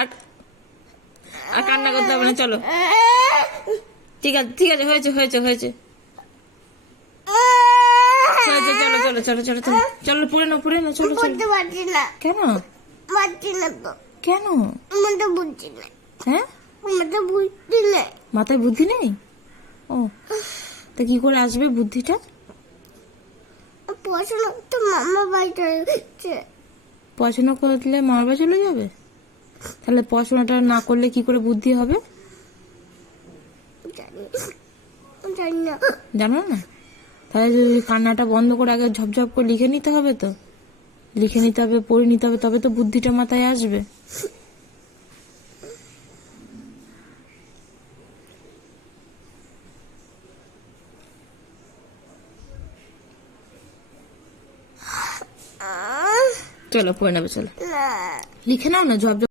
আর আর কান্না করতে হবে না, চলো। ঠিক আছে ঠিক আছে, হয়েছে হয়েছে হয়েছে হয়েছে, চলো চলো চলো চলো চলো চলো, পড়ে নাও পড়ে নাও, চলো চলো। কেন কেন? হ্যাঁ, মাথায় বুদ্ধি নেই? ও, তা কি করে আসবে বুদ্ধিটা? পড়াশোনা তো মামা বাড়িতে রয়েছে। পড়াশোনা করলে মামার বাড়ি চলে যাবে? তাহলে পড়াশোনাটা না করলে কি করে বুদ্ধি হবে? জানি না। জানো না? তাহলে কান্নাটা বন্ধ করে আগে ঝপঝপ করে লিখে নিতে হবে, তো লিখে নিতে হবে, পড়ে নিতে হবে, তবে তো বুদ্ধিটা মাথায় আসবে। চলো পড়ে নেবে, চলো লিখে নাও না ঝপঝপ।